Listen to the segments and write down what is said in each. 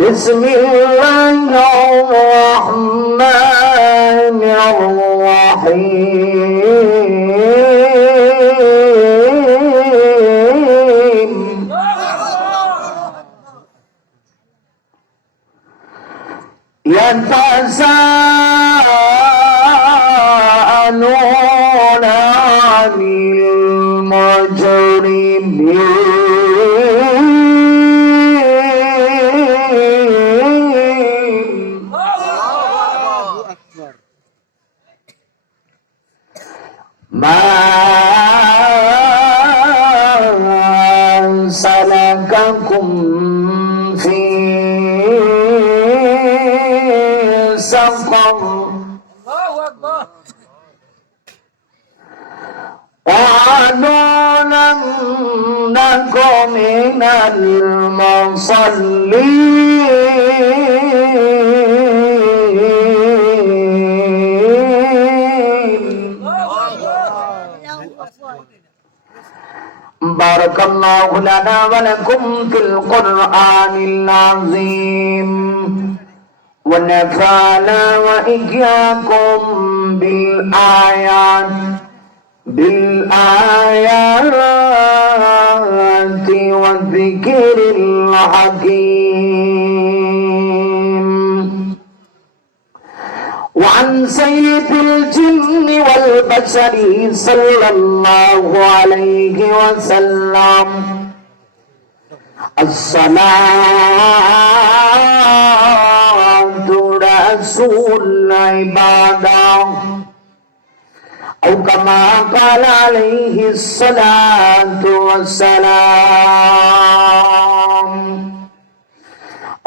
بسم الله الرحمن الرحيم. يتساءلون سلككم في سقر قالوا لم نك من المصلين الله لنا ولكم في القرآن العظيم. ونفعنا وإياكم بالآيات. بالآيات والبشر صلى الله عليه وسلم. الصلاة رسول العبادة أو كما قال عليه الصلاة والسلام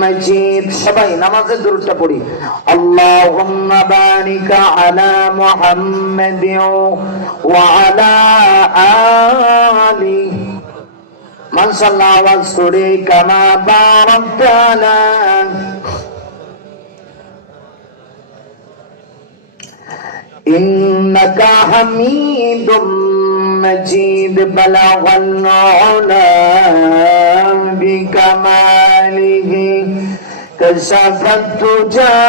মজিদ সবাই নামাজের দূরটা পড়ি আল্লাহুম্মা বারিক আলা মুহাম্মাদ ওয়া আলা আলি মান সাল্লাল্লাহু আলাইহি করে কামা বারাকতা আলা إنك حميد مجيد بلغ العلا بكماله كشف الدجى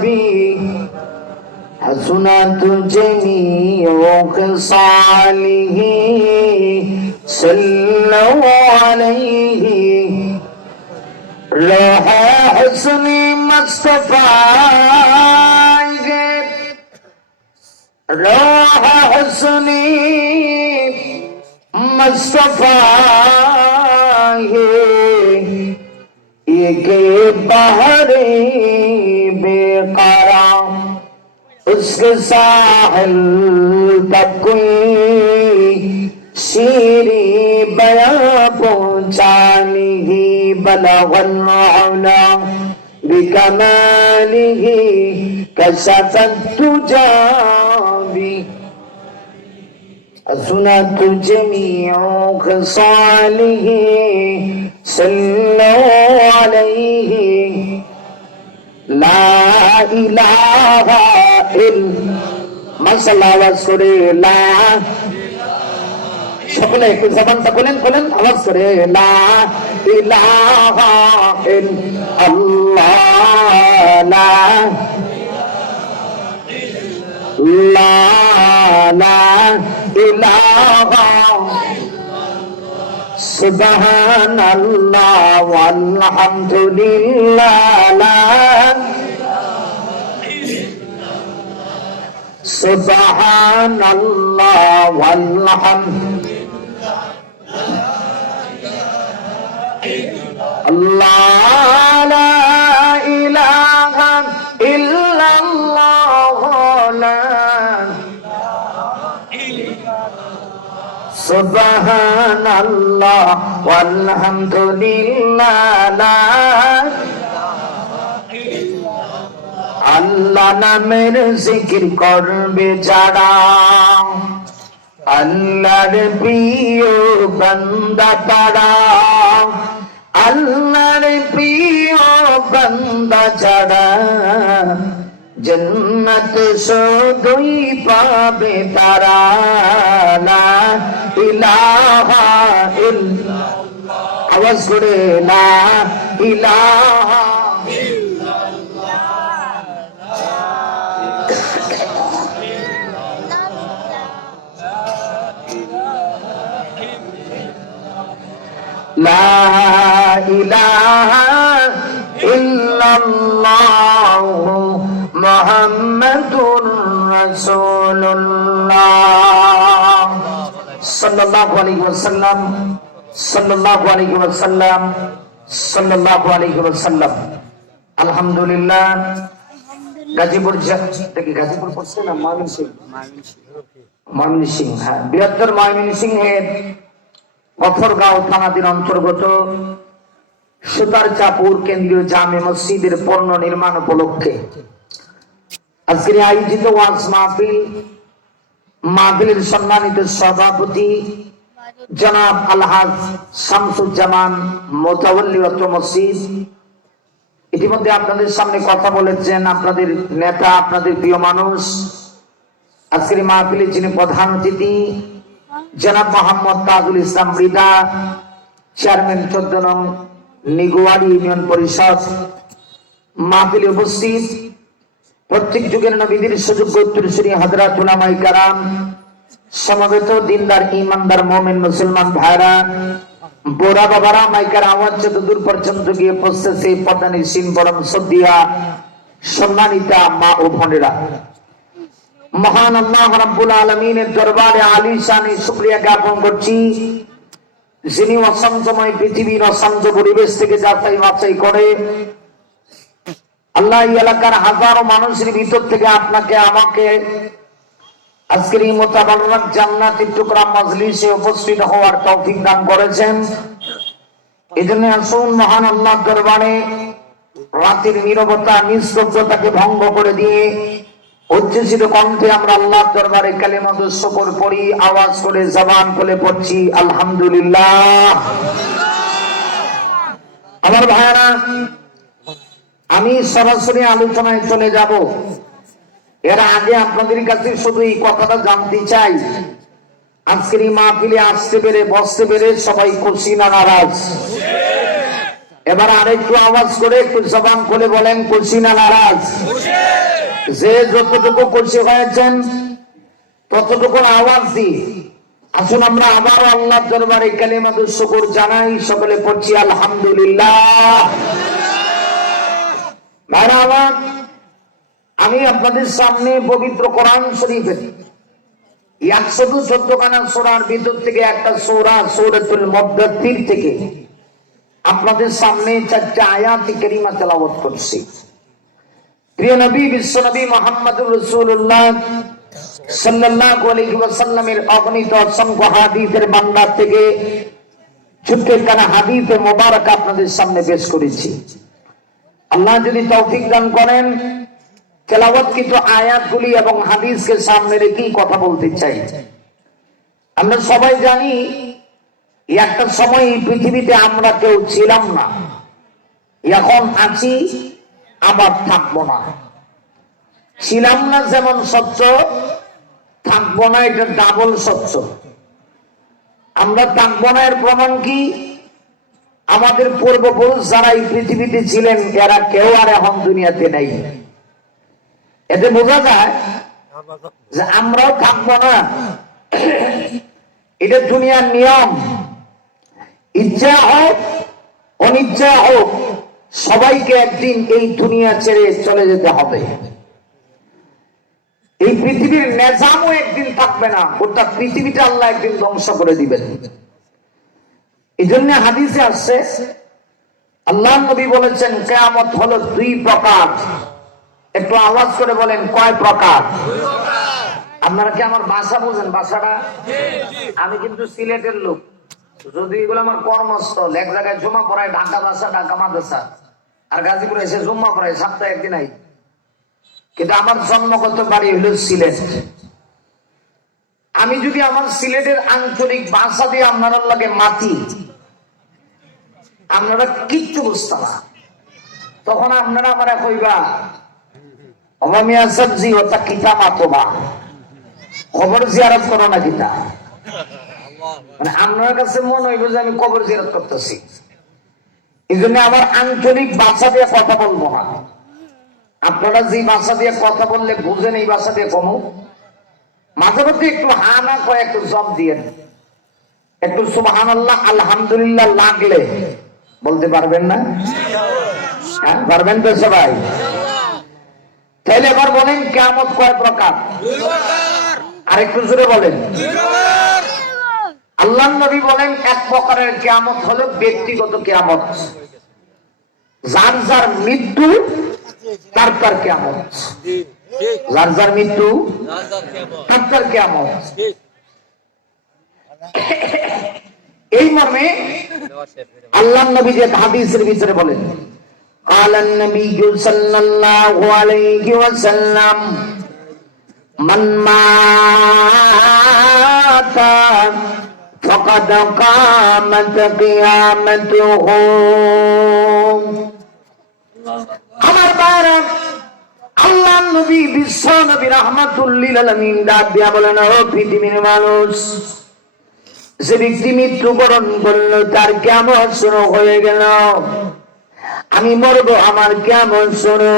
به حسنت جميع خصاله صلوا عليه. روح حسن مصطفى روح حسن مصطفى. کے بہرے بے قرار اس کے ساحل تک کوئی شیری بیا پہنچانی ہی بلا العلا بکمالی ہی کشفت تجار حسنت جميع خصاله صلوا عليه لا إله إلا ما صلى الله عليه لا সকলে একটু জবানটা খোলেন খোলেন আওয়াজ করে লা ইলাহা ইল্লাল্লাহ লা لا لا إله سبحان الله والحمد لله لا سبحان الله والحمد الله لا সুবহানাল্লাহ আলহামদুলিল্লাহ লা আল্লাহ নামের জিকির করবে যারা। আল্লাহর প্রিয় বান্দা তারা। আল্লাহর প্রিয় বান্দা যারা। জন্নত সদই পাবে তারা লা ইলাহা আওয়াজ করে লা ইলাহা লা ইলাহা ইল্লাল্লাহ। মোহাম্মদুর রাসূলুল্লাহ। সাল্লাল্লাহু আলাইহি ওয়াসাল্লাম, সাল্লাল্লাহু আলাইহি ওয়াসাল্লাম, সাল্লাল্লাহু আলাইহি ওয়াসাল্লাম। আলহামদুলিল্লাহ। গাজীপুর থেকে গাজীপুর পড়ছে না ময়মনসিং সিং হ্যাঁ। বৃহত্তর ময়মনসিংহের গফরগাঁও থানাদের অন্তর্গত সুতারচাপুর কেন্দ্রীয় জামে মসজিদের পণ্য নির্মাণ উপলক্ষে আজকের আয়োজিত ওয়াজ মাহফিল, মাহফিলের সম্মানিত সভাপতি জনাব আলহাজ শামসুজ্জামান মোতাবল্লী মসজিদ। ইতিমধ্যে আপনাদের সামনে কথা বলেছেন আপনাদের নেতা, আপনাদের প্রিয় মানুষ। আজকের এই মাহফিলে যিনি প্রধান অতিথি, জনাব মোহাম্মদ তাজুল ইসলাম মৃদা চেয়ারম্যান চোদ্দ নং নিগুয়ারি ইউনিয়ন পরিষদ। মাহফিলে উপস্থিত প্রত্যেক যুগের নবীদের সুযোগ্য উত্তরসূরি হজরত উলামাই কারাম সমবেত দিনদার ইমানদার মোমেন, মুসলমান ভাইরা বোরা বাবারা, মাইকার আওয়াজ যত দূর পর্যন্ত গিয়ে পৌঁছেছে পদানি সিন বরম সদিয়া সম্মানিতা মা ও বোনেরা। মহান আল্লাহ রাব্বুল আলামিনের দরবারে আলিশানে শুকরিয়া জ্ঞাপন করছি, যিনি অসংখ্যময় পৃথিবীর অশান্ত পরিবেশ থেকে যাচাই বাছাই করে আল্লাহ এলাকার হাজারো মানুষের ভিতর থেকে আপনাকে, আমাকে আজকের এই মোতাবাল্লাক জান্নাতের টুকরা মজলিসে উপস্থিত হওয়ার তৌফিক দান করেছেন। এই জন্য আসুন মহান আল্লাহ দরবারে রাতের নীরবতা, নিস্তব্ধতাকে ভঙ্গ করে দিয়ে উচ্ছ্বসিত কণ্ঠে আমরা আল্লাহ দরবারে কালিমাত শকর পড়ি, আওয়াজ করে জবান খুলে পড়ছি, আলহামদুলিল্লাহ। আমার ভাইয়ারা আমি সরাসরি আলোচনায় চলে যাব। এর আগে আপনাদের কাছে শুধু এই কথাটা জানতে চাই। আজকের এই মাহফিলে আসতে পেরে, বসতে পেরে সবাই খুশি না নারাজ? এবার আরেকটু আওয়াজ করে একটু জবান করে বলেন, খুশি না নারাজ? যে যতটুকু খুশি হয়েছেন ততটুকু আওয়াজ দিই আসুন আমরা আবার আল্লাহ দরবারে কালিমাতুর শুকুর জানাই। সকলে পড়ছি, আলহামদুলিল্লাহ। ভাইরা আমার আমি আপনাদের সামনে পবিত্র কোরআন শরীফের একশো দু চোদ্দ খানা সোরার ভিতর থেকে একটা সোরা, সৌরতুল মদ্দাতির থেকে আপনাদের সামনে চারটে আয়াত কেরিমা তেলাবত করছি। প্রিয় নবী, বিশ্ব নবী মোহাম্মদুর রসুল্লাহ আলাইহি ওয়াসাল্লামের অগণিত অসংখ্য হাদিসের বান্দার থেকে ছোট্ট একখানা হাদিসে মোবারক আপনাদের সামনে পেশ করেছি। আল্লাহ যদি তৌফিক দান করেন তেলাওয়াতকৃত আয়াতগুলি এবং হাদিসকে সামনে রেখেই কথা বলতে চাই। আমরা সবাই জানি একটা সময় এই পৃথিবীতে আমরা কেউ ছিলাম না। এখন আছি, আবার থাকব না। ছিলাম না যেমন সত্য থাকব না এটা ডাবল সত্য আমরা থাকব না এর প্রমাণ কি? আমাদের পূর্বপুরুষ যারা এই পৃথিবীতে ছিলেন, এরা কেউ আর এখন দুনিয়াতে নেই। এতে বোঝা যায় যে আমরাও থাকব না। এটা দুনিয়ার নিয়ম। ইচ্ছা হোক, অনিচ্ছা হোক, সবাইকে একদিন এই দুনিয়া ছেড়ে চলে যেতে হবে। এই পৃথিবীর নেজামও একদিন থাকবে না, গোটা পৃথিবীটা আল্লাহ একদিন ধ্বংস করে দিবেন। এই জন্য হাদিসে আসছে, আল্লাহ নবী বলেছেন, কেয়ামত হলো দুই প্রকার। একটু আওয়াজ করে বলেন, কয় প্রকার? আপনারা কি আমার ভাষা বোঝেন? ভাষাটা আমি কিন্তু সিলেটের লোক। যদি এগুলো আমার কর্মস্থল, এক জায়গায় জমা পড়ায়, ঢাকা ভাষা ঢাকা মাদ্রাসা, আর গাজীপুরে এসে জমা পড়ায়, সপ্তাহে একদিন আই কিন্তু আমার জন্মগত বাড়ি হলো সিলেট। আমি যদি আমার সিলেটের আঞ্চলিক ভাষা দিয়ে আপনার লাগে মাতি আপনারা কিচ্ছু বুঝতে না। তখন আপনারা আমার কইবা মানে আপনার আমার আঞ্চলিক ভাষা কথা বলব আপনারা যে ভাষা দিয়ে কথা বললে বুঝেন এই ভাষা দিয়ে কমু। মাঝে মধ্যে একটু হা না একটু জব দিয়ে একটু আল্লাহ আলহামদুলিল্লাহ লাগলে বলতে পারবেন না? হ্যাঁ, পারবেন তো সবাই? তাহলে এবার বলেন কেমন কয় প্রকার? আরেকটু জোরে বলেন। আল্লাহ নবী বলেন এক প্রকারের কেয়ামত হলো ব্যক্তিগত কেয়ামত। যার যার মৃত্যু তার তার কেয়ামত। যার যার মৃত্যু তার তার কেয়ামত। এই মর্মে আল্লাহ নবী যে হাদিসের ভিতরে বলেন قال النبي صلى الله عليه وسلم من مات فقد قامت قيامته আমার বাইরা আল্লাহ নবী বিশ্ব নবী রহমাতুল্লিল আলমিন ডাক দিয়া বলেন ও পৃথিবীর মানুষ যে ব্যক্তি মৃত্যুবরণ করল, তার কেমন শুরু হয়ে গেল? আমি মরবো, আমার কেমন শুরু?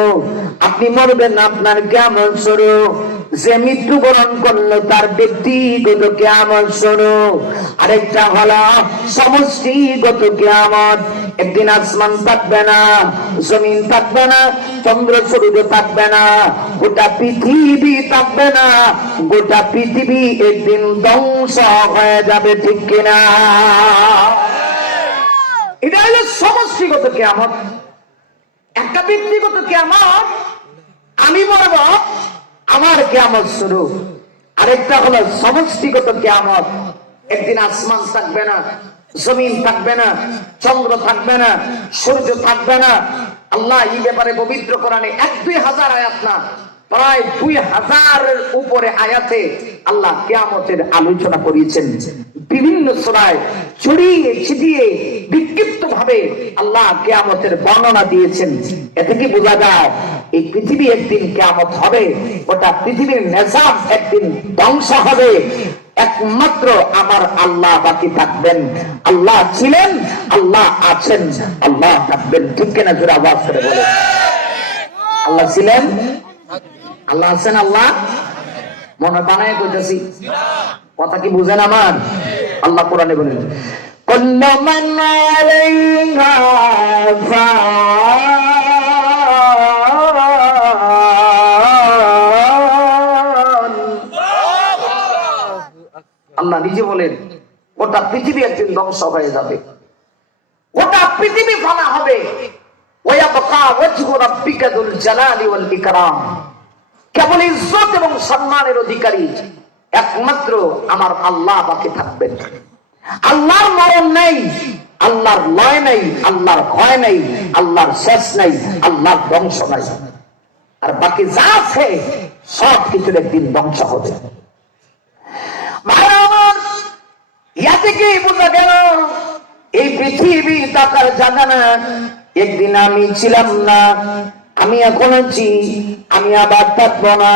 আপনি মরবেন, আপনার কেমন শুরু? যে মৃত্যুবরণ করল, তার ব্যক্তিগত কেমন শুরু আরেকটা হলো, সমষ্টিগত কেমন একদিন আসমান থাকবে না, জমিন থাকবে না চন্দ্র সূর্য থাকবে না, গোটা পৃথিবী থাকবে না। গোটা পৃথিবী একদিন ধ্বংস হয়ে যাবে, ঠিক কিনা? এটা হলো সমষ্টিগত কেমন একটা ব্যক্তিগত কেমন আমি বলব আমার কেয়ামত শুরু। আরেকটা হলো সমষ্টিগত কেয়ামত। একদিন আসমান থাকবে না, জমিন থাকবে না, চন্দ্র থাকবে না, সূর্য থাকবে না। আল্লাহ এই ব্যাপারে পবিত্র কোরআনে এক দুই হাজার আয়াত না, প্রায় দুই হাজারের উপরে আয়াতে আল্লাহ কেয়ামতের আলোচনা করিয়েছেন। বিভিন্ন সোনায় ছড়িয়ে ছিটিয়ে বিক্ষিপ্ত ভাবে আল্লাহ কেয়ামতের বর্ণনা দিয়েছেন। এতে কি বোঝা যায়, এই পৃথিবী একদিন কেয়ামত হবে ওটা পৃথিবীর নেশাব একদিন ধ্বংস হবে। একমাত্র আমার আল্লাহ বাকি থাকবেন। আল্লাহ ছিলেন, আল্লাহ আছেন। আল্লাহ থাকবেন। ঠিক কিনা জোরে আওয়াজ করে বলে। আল্লাহ ছিলেন, আল্লাহ আছেন, আল্লাহ। মনে বানায় কইতেছি কথা কি বুঝেন আমার? আল্লাহ কোরআনে বলেন كل من عليها فان আল্লাহ নিজে বলেন গোটা পৃথিবী একদিন ধ্বংস হয়ে যাবে গোটা পৃথিবী ফানা হবে ওয়াবকা ওয়াজহু রাব্বিকা যুল জালালি ওয়াল ইকরাম কেবল ইজ্জত এবং সম্মানের অধিকারী একমাত্র আমার আল্লাহ বাকি থাকবেন। আল্লাহর মরণ নেই, আল্লাহর লয় নেই, আল্লাহর ভয় নেই, আল্লাহর শেষ নেই, আল্লাহর ধ্বংস নাই। আর বাকি যা আছে, সব কিছুর একদিন ধ্বংস হবে। ইয়া থেকেই বোঝা গেল? এই পৃথিবী তাকার জানা একদিন আমি ছিলাম না আমি এখন আছি, আমি আবার থাকব না।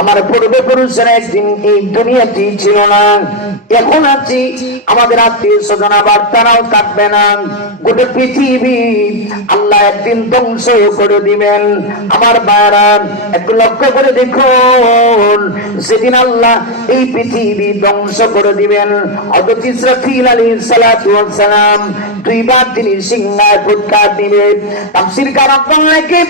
আমার পূর্বে পুরুষেরা একদিন এই দুনিয়াতেই ছিল না। এখন আছি, আমাদের আত্মীয় স্বজন আবার তারাও থাকবে না। গোটা পৃথিবী আল্লাহ একদিন ধ্বংস করে দিবেন। আমার বায়রা একটু লক্ষ্য করে দেখুন সেদিন আল্লাহ এই পৃথিবী ধ্বংস করে দিবেন অথচ ইসরাফিল আলী সালাম দুইবার তিনি সিংহায় ফুটকার দিবে। তাফসির কারণ বাংলাকে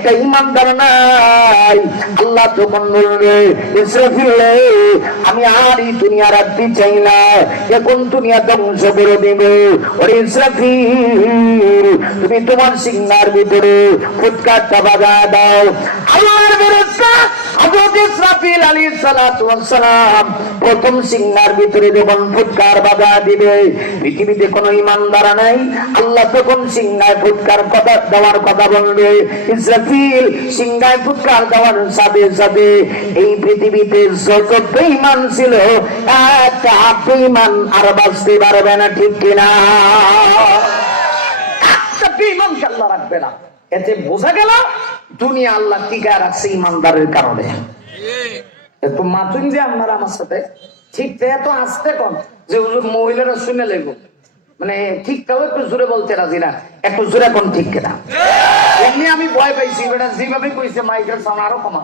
একটা ইমানদার নাই। আল্লাহ যখন বলবে আমি আর এই দুনিয়া রাখতে চাই না। এখন দুনিয়া ধ্বংস করে দেবে। ওরে ইসরাফিল, তুমি তোমার সিংহার ভিতরে ফুটকারটা বাজা দাও। আল্লাহর বিরুদ্ধে ইসরাফিল সালাম প্রথম সিংহার ভিতরে যখন ফুটকার বাজা দিবে, পৃথিবীতে নাই। আল্লাহ সিংহায় ফুটকার কথা, দেওয়ার কথা বলবে। ইসরাফিল সিংহায় ফুটকার দেওয়ার সাথে সাথে এই পৃথিবীতে যত বেঈমান ছিল, একটা বেঈমান আর বাঁচতে পারবে না, ঠিক কিনা? একটা আল্লাহ রাখবে না। এতে বোঝা গেল দুনিয়া আল্লাহ টিকা রাখছে ইমানদারের কারণে। একটু মাতুন যে আপনারা আমার সাথে ঠিক এত আসতে কম যে হুজুর মহিলারা শুনে লেগো মানে ঠিকটাও একটু জোরে বলতে রাজি না একটু জোরে কোন ঠিক কেনা। এমনি আমি ভয় পাইছি বেটা যেভাবে কইছে মাইকের সাউন্ড আরও কমা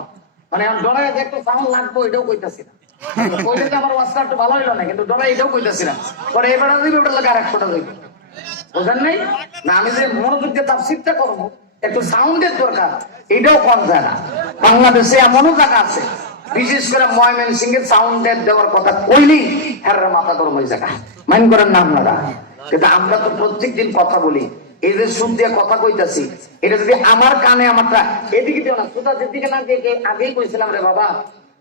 মানে ডরাই যে একটু সাউন্ড লাগবো এটাও কইতাছি না। কইলে যে আমার ওয়াজটা একটু ভালো হইল না কিন্তু ডরাই এটাও কইতাছি না। পরে এবার দিবি ওটা লাগে আর একশোটা যাইব বুঝেন নাই? না আমি যে মনোযোগ দিয়ে তাফসিরটা করব একটু সাউন্ডের দরকার, এটাও কম যায় না। বাংলাদেশে এমনও জায়গা আছে, বিশেষ করে ময়মেন সিং এর সাউন্ডের দেওয়ার কথা কইলেই হ্যাঁ মাথা গরম হয়ে জায়গা মাইন করেন না আপনারা। কিন্তু আমরা তো প্রত্যেক দিন কথা বলি, এই যে দিয়ে কথা কইতাছি, এটা যদি আমার কানে আমারটা এদিকে দিও না, সুতা যেদিকে না দিয়ে আগেই কইছিলাম রে বাবা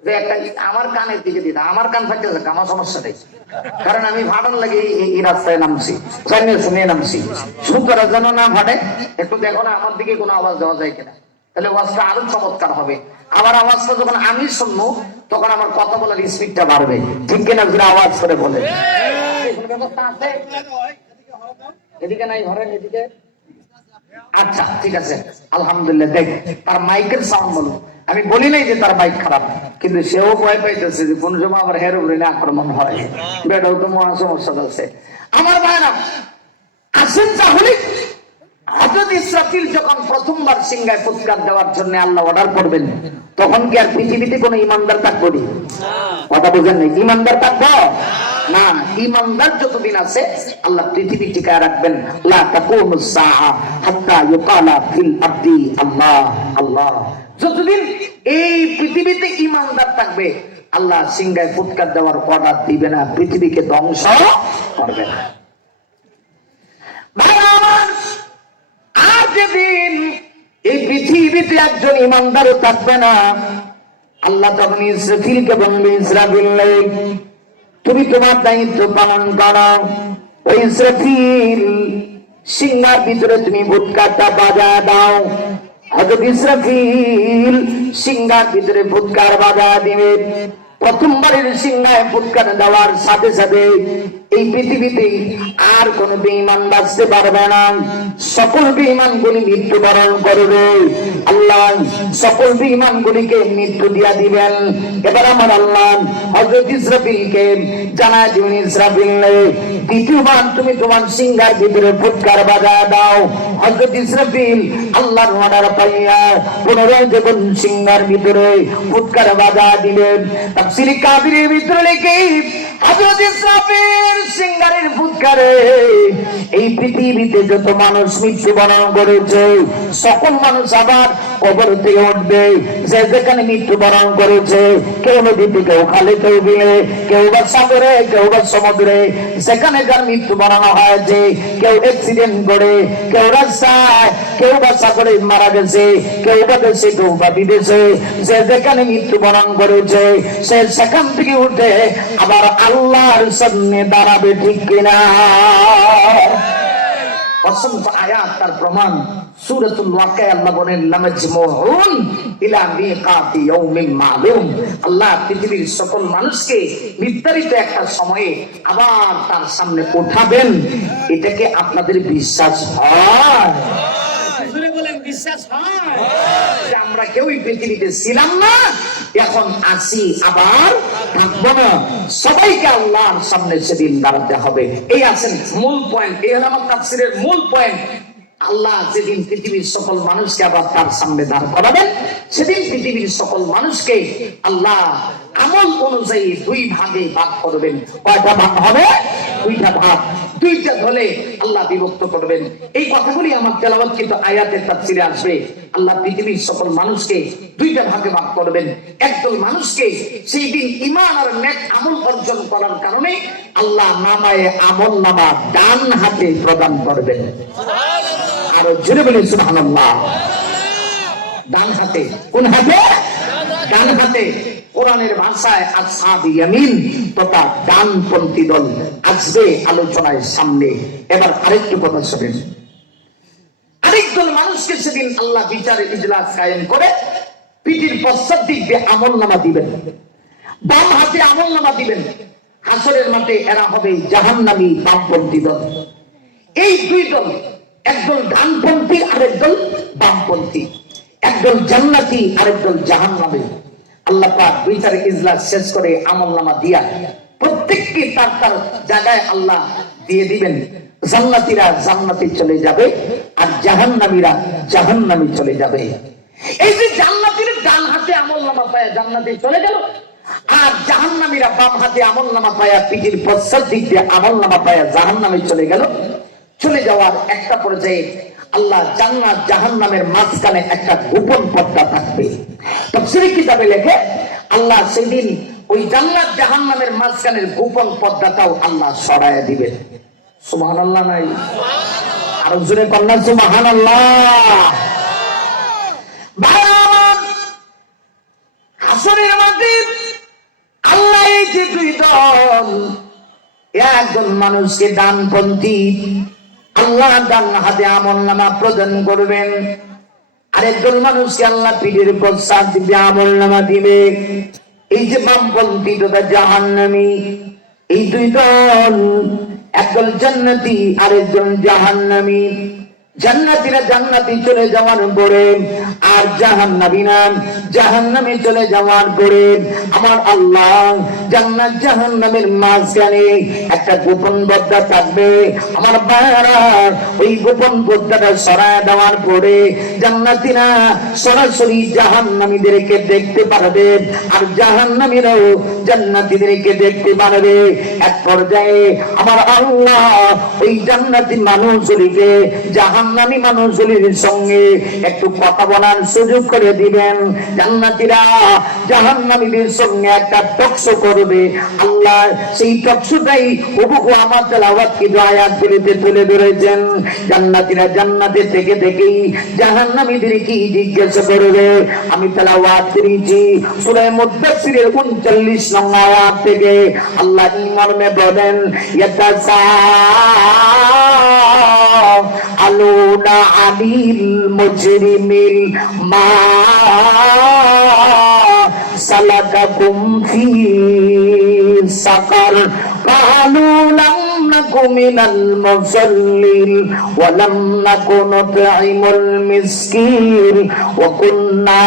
যে একটা আমার কানের দিকে আমার কান যাক আমার সমস্যা নেই। কারণ আমি লাগে এই- রাস্তায় নামছি শুনে নামছি। না ফাটে, একটু দেখো না, আমার দিকে কোনো আওয়াজ দেওয়া যায় কিনা। তাহলে আরও চমৎকার হবে। আমার আওয়াজটা যখন আমি শুনব, তখন আমার কথা বলার স্পিডটা বাড়বে। ঠিক কিনা, যদি আওয়াজ করে বলে। এদিকে নাই ঘরের এদিকে। আচ্ছা ঠিক আছে। আলহামদুলিল্লাহ, দেখ, তার মাইকের সাউন্ড বলো। আমি বলি নাই যে তার মাইক খারাপ কিন্তু সেও ভয় পাইতেছে যে কোন সময় আবার হেরো ব্রেনে আক্রমণ হয়। বেটাও তো মহা সমস্যা আছে। আমার ভাইরা আসেন তাহলে। ইসরাফিল যখন প্রথমবার সিংহায় পুরস্কার দেওয়ার জন্য আল্লাহ অর্ডার করবেন তখন কি আর পৃথিবীতে কোনো ইমানদার থাকব নি? কথা বুঝেন নাই? ইমানদার থাকব? না ইমানদার যতদিন আছে, আল্লাহ পৃথিবী টিকায় রাখবেন। আল্লাহ আল্লাহ। যতদিন এই পৃথিবীতে ইমানদার থাকবে, আল্লাহ সিংহায় ফুৎকার দেওয়ার অর্ডার দিবে না, পৃথিবীকে ধ্বংস করবে না। এই পৃথিবীতে একজন ইমানদারও থাকবে না, আল্লাহ তখন ইসরাফিলকে বলবে তুমি তোমার দায়িত্ব পালন করো। ওই ইসরাফিল সিংহার ভিতরে তুমি ভুটকারটা বাজা দাও। ভিতরে বাজা দিবে। প্রথমবারের সিংহায় ফুটকার দেওয়ার সাথে সাথে এই পৃথিবীতে আর কোন বেঈমান বাঁচতে পারবে না। সকল বেঈমান গুলি মৃত্যুবরণ করবে। আল্লাহ সকল বেঈমান গুলিকে মৃত্যু দিয়া দিবেন। এবার আমার আল্লাহ হজরত ইসরাফিলকে জানা দিবেন, ইসরাফিল দ্বিতীয়বার তুমি তোমার সিংহার ভিতরে ফুটকার বাজা দাও। হজরত ইসরাফিল আল্লাহর অর্ডার পাইয়া পুনরায় যখন সিংহার ভিতরে ফুটকার বাজা দিলেন তাফসির কাবিরের ভিতরে লিখে হযরত ইসরাফিল সিংহারের ফুৎকারে এই যে যেখানে মৃত্যুবরণ করেছে, কেউ নদীতে, কেউ খালে, কেউ বিলে, কেউ বা সাগরে, কেউ বা সমুদ্রে সেখানে যার মৃত্যুবরণ হয়েছে, কেউ অ্যাক্সিডেন্ট করে, কেউ রাস্তায়, কেউ বা সাগরে মারা গেছে, কেউ বা দেশে, কেউ বা বিদেশে, যে যেখানে মৃত্যুবরণ করেছে, সে সেখান থেকে উঠে আবার আল্লাহর সামনে দাঁড়াবে ঠিক কিনা? অসংখ্য আয়াত তার প্রমাণ আল্লাহ পৃথিবীর সকল মানুষকে একটা সময়ে আবার তার সামনে এটাকে আপনাদের বিশ্বাস হয়। বলেন, বিশ্বাস হয়? আমরা কেউই পৃথিবীতে ছিলাম না, এখন আসি আবার থাকব না। সবাইকে আল্লাহর সামনে সেদিন দাঁড়াতে হবে। এই আছেন মূল পয়েন্ট এই হলো আমার তাফসিরের মূল পয়েন্ট আল্লাহ যেদিন পৃথিবীর সকল মানুষকে আবার তার সামনে দাঁড় করাবেন, সেদিন পৃথিবীর সকল মানুষকে আল্লাহ আমল অনুযায়ী দুই ভাগে ভাগ করবেন। কয়টা ভাগ হবে? দুইটা ভাগ। দুইটা দলে আল্লাহ বিভক্ত করবেন। এই কথাগুলি আমার তেলাওয়াত কিন্তু আয়াতের তাফসিরে আসবে। আল্লাহ পৃথিবীর সকল মানুষকে দুইটা ভাগে ভাগ করবেন। একদল মানুষকে সেই দিন ইমান আর নেক আমল অর্জন করার কারণে আল্লাহ নামায় আমল নামা ডান হাতে প্রদান করবেন। আরও জোরে বলি সুবহানাল্লাহ। ডান হাতে, কোন হাতে? ডান হাতে। কোরআনের ভাষায় ইয়ামিন তথা ডানপন্থী দল আসবে আলোচনায় সামনে। এবার আরেকটু কথা শোনেন। আরেক দল মানুষকে সেদিন আল্লাহ বিচারের ইজলাস কায়েম করে পিঠির পশ্চাৎ দিক দিয়ে আমল নামা দিবেন। বাম হাতে আমল নামা দিবেন। হাসরের মাঠে এরা হবে জাহান্নামী বামপন্থী দল। এই দুই দল একদল ডানপন্থী, আরেক দল বামপন্থী। একদল জান্নাতি, আরেক দল জাহান্নামী। আল্লাহ পাক বিচারে ইজলাস শেষ করে আমল নামা দিয়া প্রত্যেককে তার তার জায়গায় আল্লাহ দিয়ে দিবেন। জান্নাতীরা জান্নাতে চলে যাবে আর জাহান্নামীরা জাহান্নামী চলে যাবে। এই যে জান্নাতীর ডান হাতে আমল নামা পায় চলে গেল, আর জাহান্নামীরা বাম হাতে আমল নামা পায়া পিঠির পশ্চাৎ দিক দিয়ে আমল নামা পায়া জাহান্নামে চলে গেল। চলে যাওয়ার একটা পর্যায়ে আল্লাহ জান্নাত জাহান্নামের মাঝখানে একটা গোপন পর্দা থাকবে। তফসিরি কিতাবে লেখে, আল্লাহ সেদিন ওই জান্নাত জাহান্নামের মাঝখানের গোপন পর্দাটাও আল্লাহ সরায় দিবেন। সুবহান আল্লাহ নাই? আরও জোরে কন্যা সুবহান আল্লাহ হাসরের মাঠে আল্লাহ যে দুই দল, একজন মানুষকে ডানপন্থী আল্লাহ ডান হাতে আমল নামা প্রদান করবেন। আরেকজন মানুষকে আল্লাহ পিঠের প্রসাদ দিবে, আমল নামা দিবে। এই যে বামপন্থী তথা এই দুই দল, একদল জান্নাতি, আরেকজন জাহান্নামী। জান্নাতীরা জান্নাতি চলে যাওয়ার পরে আর জাহান্নামীরা জাহান্নামে চলে যাওয়ার পরে আমার আল্লাহ জান্নাত জাহান্নামের মাঝখানে একটা গোপন বদ্দা থাকবে। আমার ওই গোপন বদ্দাটা সরায় দেওয়ার পরে জান্নাতীরা সরাসরি জাহান্নামীদেরকে দেখতে পারবে, আর জাহান্নামীরাও জান্নাতীদেরকে দেখতে পারবে। এক পর্যায়ে আমার আল্লাহ ওই জান্নাতি মানুষগুলিকে জাহান্নামী মানুষগুলির সঙ্গে একটু কথা বলার সুযোগ করে দিবেন। জান্নাতীরা জাহান্নামীদের সঙ্গে একটা টকশো করবে। আল্লাহ সেই টকশোটাই হুবহু আমার তেলাওয়াত কিন্তু আয়াত গুলিতে তুলে ধরেছেন। জান্নাতীরা জান্নাতে থেকে থেকেই জাহান্নামীদের কি জিজ্ঞাসা করবে? আমি তেলাওয়াত করেছি সূরা মুদাসসিরের 39 নং আয়াত থেকে। আল্লাহ মর্মে বলেন, ইয়াতাসা আলোনা আনিল মুজরিমিল মা সালাকাকুম ফি সাকার কালু লাম নাকু মিনাল মুসাল্লিল ওয়া লাম নাকু নুতঈমুল মিসকিন ওয়া কুন্না